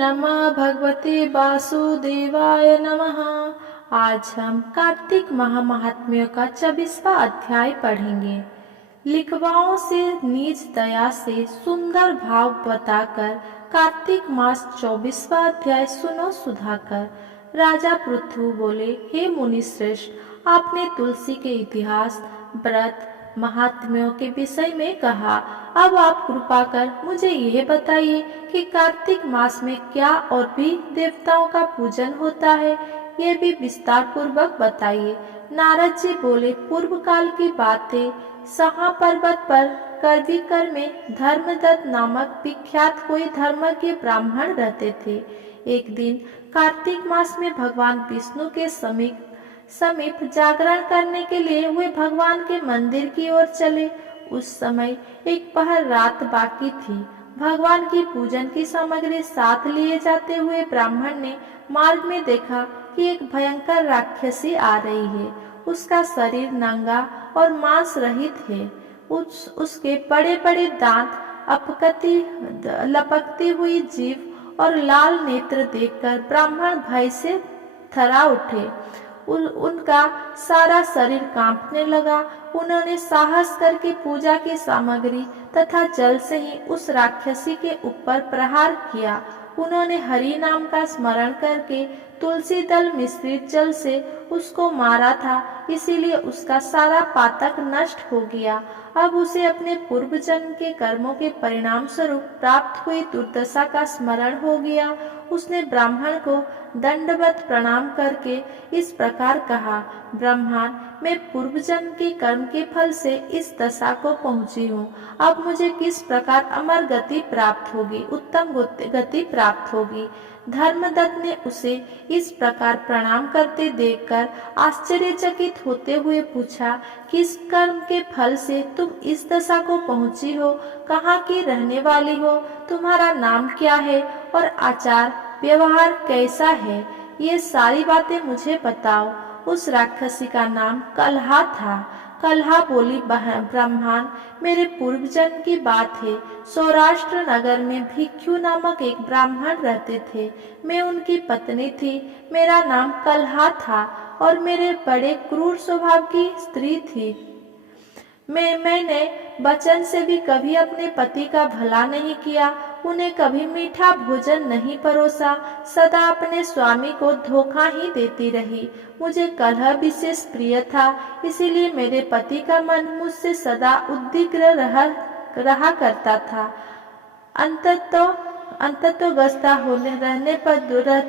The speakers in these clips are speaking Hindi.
नमः भगवते वासुदेवाय नमः। आज हम कार्तिक महात्म्य का 24वां अध्याय पढ़ेंगे। लिखवाओं से निज दया से सुंदर भाव बताकर कार्तिक मास 24वां अध्याय सुनो सुधाकर। राजा पृथु बोले, हे मुनि श्रेष्ठ, आपने तुलसी के इतिहास, व्रत, महात्म्यों के विषय में कहा। अब आप कृपा कर मुझे यह बताइए कि कार्तिक मास में क्या और भी देवताओं का पूजन होता है, ये भी विस्तार पूर्वक बताइए। नारद जी बोले, पूर्व काल की बातें। सहा पर्वत पर करविकर में धर्मदत्त नामक विख्यात कोई धर्मज्ञ ब्राह्मण रहते थे। एक दिन कार्तिक मास में भगवान विष्णु के समीप जागरण करने के लिए वे भगवान के मंदिर की ओर चले। उस समय एक पहर रात बाकी थी। भगवान की पूजन की सामग्री साथ लिए जाते हुए ब्राह्मण ने मार्ग में देखा कि एक भयंकर राक्षसी आ रही है। उसका शरीर नंगा और मांस रहित है। उसके बड़े बड़े दांत, लपकती हुई जीभ और लाल नेत्र देखकर ब्राह्मण भय से थर्रा उठे। उनका सारा शरीर कांपने लगा। उन्होंने साहस करके पूजा की सामग्री तथा जल से ही उस राक्षसी के ऊपर प्रहार किया। उन्होंने हरि नाम का स्मरण करके तुलसी दल मिश्रित जल से उसको मारा था, इसीलिए उसका सारा पातक नष्ट हो गया। अब उसे अपने पूर्व जन्म के कर्मों के परिणाम स्वरूप प्राप्त हुई दुर्दशा का स्मरण हो गया। उसने ब्राह्मण को दंडवत प्रणाम करके इस प्रकार कहा, ब्राह्मण, मैं पूर्व जन्म के कर्म के फल से इस दशा को पहुंची हूँ। अब मुझे किस प्रकार अमर गति प्राप्त होगी, उत्तम गति प्राप्त होगी। धर्मदत्त ने उसे इस प्रकार प्रणाम करते देखकर आश्चर्यचकित होते हुए पूछा, किस कर्म के फल से तुम इस दशा को पहुंची हो? कहाँ की रहने वाली हो? तुम्हारा नाम क्या है और आचार व्यवहार कैसा है? ये सारी बातें मुझे बताओ। उस राक्षसी का नाम कलहा था। कलहा बोली, ब्राह्मण, मेरे पूर्व जन्म की बात है। सौराष्ट्र नगर में भिक्षु नामक एक ब्राह्मण रहते थे। मैं उनकी पत्नी थी। मेरा नाम कलहा था और मेरे बड़े क्रूर स्वभाव की स्त्री थी। मैंने वचन से भी कभी अपने पति का भला नहीं किया। उन्हें कभी मीठा भोजन नहीं परोसा। सदा अपने स्वामी को धोखा ही देती रही। मुझे कलह विशेष प्रिय था, इसीलिए मेरे पति का मन मुझसे सदा उद्विग्न रहा करता था। अंततोगस्ता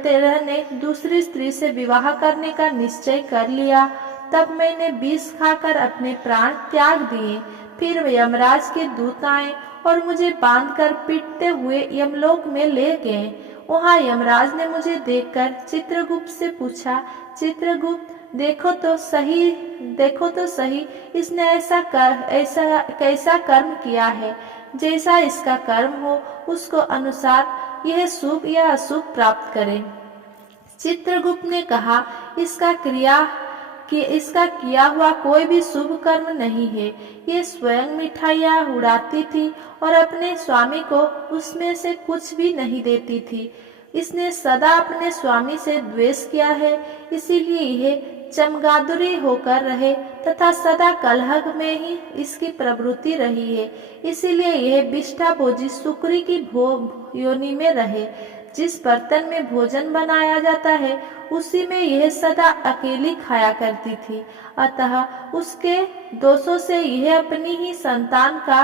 रहने दूसरी स्त्री से विवाह करने का निश्चय कर लिया। तब मैंने विष खाकर अपने प्राण त्याग दिए। फिर यमराज के दूत आए और मुझे बांधकर पीटते हुए यमलोक में ले गए। वहां यमराज ने मुझे देखकर चित्रगुप्त से पूछा, चित्रगुप्त, देखो तो सही, इसने ऐसा कैसा कर्म किया है? जैसा इसका कर्म हो उसको अनुसार यह शुभ या अशुभ प्राप्त करे। चित्रगुप्त ने कहा, इसका किया हुआ कोई भी शुभ कर्म नहीं है। ये स्वयं मिठाइयाँ उड़ाती थी और अपने स्वामी को उसमें से कुछ भी नहीं देती थी। इसने सदा अपने स्वामी से द्वेष किया है, इसीलिए यह चमगादुरी होकर रहे तथा सदा कलह में ही इसकी प्रवृत्ति रही है। इसीलिए यह विष्ठा भोजी सुकरी की योनि में रहे। जिस बर्तन में भोजन बनाया जाता है उसी में यह सदा अकेली खाया करती थी। अतः उसके दोषों से यह अपनी ही संतान का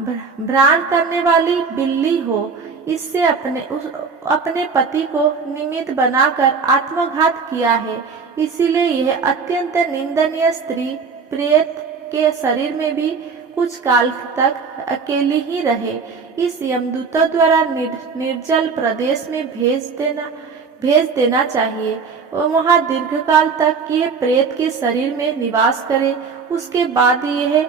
भ्राण करने वाली बिल्ली हो। इससे अपने पति को निमित्त बनाकर आत्मघात किया है। इसीलिए यह अत्यंत निंदनीय स्त्री प्रेत के शरीर में भी कुछ काल तक अकेली ही रहे। इस यमदूतों द्वारा निर्जल प्रदेश में भेज देना चाहिए। वहां दीर्घकाल तक यह प्रेत के शरीर में निवास करे। उसके बाद यह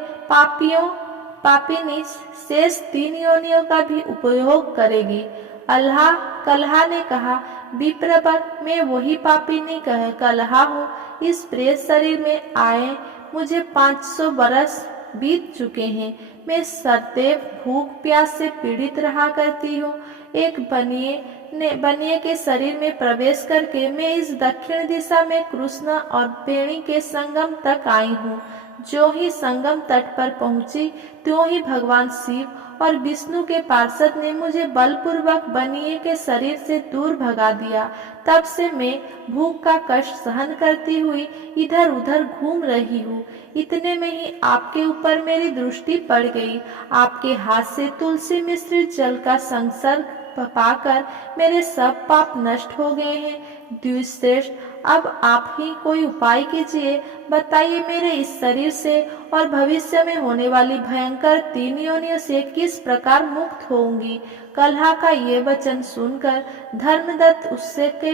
पापिनी शेष 3 योनियों का भी उपयोग करेगी। कलहा ने कहा, विप्रवर, मैं वही पापिनी कलहा हूँ। इस प्रेत शरीर में आए मुझे 500 वर्ष बीत चुके हैं। मैं सदैव भूख प्यास से पीड़ित रहा करती हूँ। एक बनिए के शरीर में प्रवेश करके मैं इस दक्षिण दिशा में कृष्ण और वेणी के संगम तक आई हूँ। जो ही संगम तट पर पहुंची, त्यों ही भगवान शिव और विष्णु के पार्षद ने मुझे बलपूर्वक बनिए के शरीर से दूर भगा दिया। तब से मैं भूख का कष्ट सहन करती हुई इधर उधर घूम रही हूँ। इतने में ही आपके ऊपर मेरी दृष्टि पड़ गई। आपके हाथ से तुलसी मिश्रित जल का संसर्ग पाकर मेरे सब पाप नष्ट हो गए हैं। द्विश्रेष्ठ, अब आप ही कोई उपाय कीजिए। बताइए, मेरे इस शरीर से और भविष्य में होने वाली भयंकर 3 योनियों से किस प्रकार मुक्त होंगी। कलहा का ये वचन सुनकर धर्मदत्त उससे के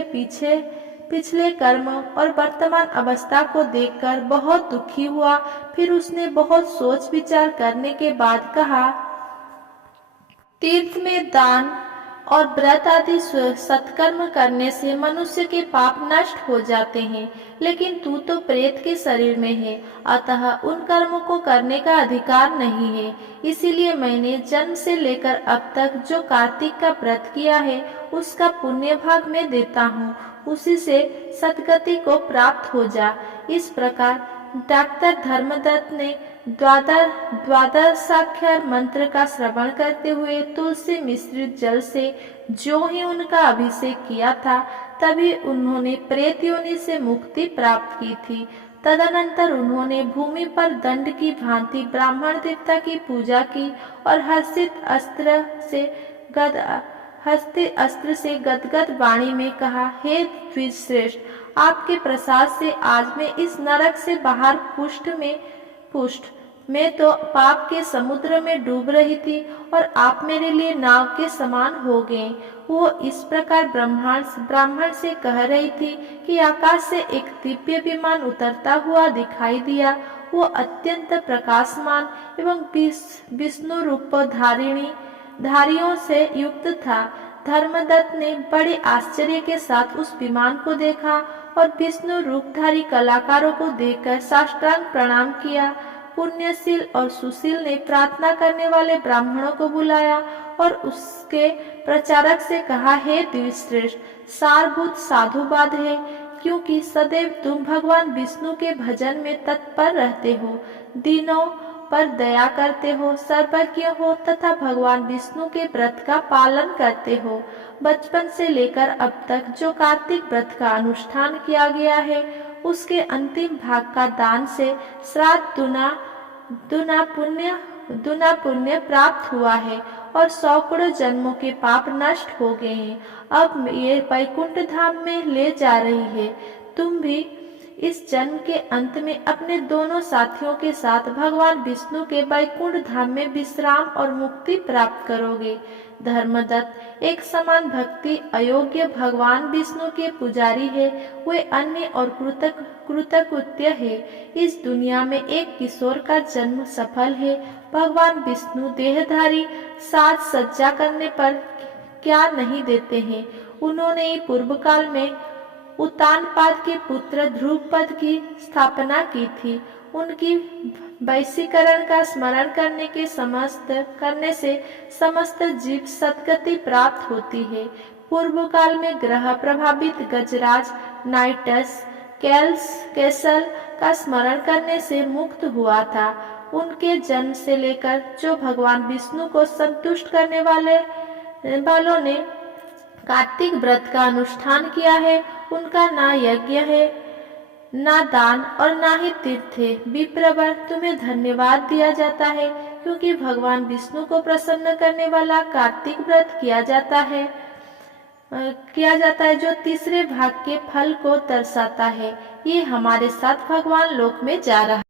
पिछले कर्म और वर्तमान अवस्था को देखकर बहुत दुखी हुआ। फिर उसने बहुत सोच विचार करने के बाद कहा, तीर्थ में दान और व्रत आदि सत्कर्म करने से मनुष्य के पाप नष्ट हो जाते हैं, लेकिन तू तो प्रेत के शरीर में है, अतः उन कर्मों को करने का अधिकार नहीं है। इसीलिए मैंने जन्म से लेकर अब तक जो कार्तिक का व्रत किया है, उसका पुण्य भाग मैं देता हूँ। उसी से सद्गति को प्राप्त हो जा। इस प्रकार डॉक्टर धर्मदत्त ने द्वादशाक्षर मंत्र का श्रवण करते हुए तुलसी मिश्रित जल से जो ही उनका अभिषेक किया था, तभी उन्होंने प्रेत योनि से मुक्ति प्राप्त की थी। तदनंतर उन्होंने भूमि पर दंड की भांति ब्राह्मण देवता की पूजा की और हस्तित अस्त्र से गदगद वाणी में कहा, हे द्विजश्रेष्ठ, आपके प्रसाद से आज मैं इस नरक से बाहर पुष्ट मैं तो पाप के समुद्र में डूब रही थी और आप मेरे लिए नाव के समान हो गए। वो इस प्रकार ब्राह्मण से कह रही थी कि आकाश से एक दिव्य विमान उतरता हुआ दिखाई दिया। वो अत्यंत प्रकाशमान एवं विष्णु रूप धारियों से युक्त था। धर्मदत्त ने बड़े आश्चर्य के साथ उस विमान को देखा और विष्णु रूपधारी कलाकारों को देखकर साष्टांग प्रणाम किया। पुण्यशील और सुशील ने प्रार्थना करने वाले ब्राह्मणों को बुलाया और उसके प्रचारक से कहा, हे द्विजश्रेष्ठ, सारभूत साधुवाद है, क्योंकि सदैव तुम भगवान विष्णु के भजन में तत्पर रहते हो, दिनों पर दया करते हो, सर्वज्ञ हो तथा भगवान विष्णु के व्रत का पालन करते हो। बचपन से लेकर अब तक जो कार्तिक व्रत का अनुष्ठान किया गया है, उसके अंतिम भाग का दान से श्राद्ध दुना पुण्य प्राप्त हुआ है और सैकड़ों जन्मों के पाप नष्ट हो गए हैं। अब ये वैकुंठ धाम में ले जा रही है। तुम भी इस जन्म के अंत में अपने दोनों साथियों के साथ भगवान विष्णु के वैकुंठ धाम में विश्राम और मुक्ति प्राप्त करोगे। धर्मदत्त एक समान भक्ति अयोग्य भगवान विष्णु के पुजारी है। वे अन्य और कृतकृत्य है। इस दुनिया में एक किशोर का जन्म सफल है। भगवान विष्णु देहधारी साज सज्जा करने पर क्या नहीं देते हैं। उन्होंने पूर्व काल में उत्तानपाद के पुत्र ध्रुवपद की स्थापना की थी। उनकी वैशीकरण का स्मरण करने से समस्त जीव सद्गति प्राप्त होती है। पूर्व काल में ग्रह प्रभावित गजराज नाइटस कैसल का स्मरण करने से मुक्त हुआ था। उनके जन्म से लेकर जो भगवान विष्णु को संतुष्ट करने वालों ने कार्तिक व्रत का अनुष्ठान किया है, उनका ना यज्ञ है, ना दान और ना ही तीर्थ है। विप्रवर, तुम्हें धन्यवाद दिया जाता है, क्योंकि भगवान विष्णु को प्रसन्न करने वाला कार्तिक व्रत किया जाता है जो तीसरे भाग के फल को दर्शाता है। ये हमारे साथ भगवान लोक में जा रहा है।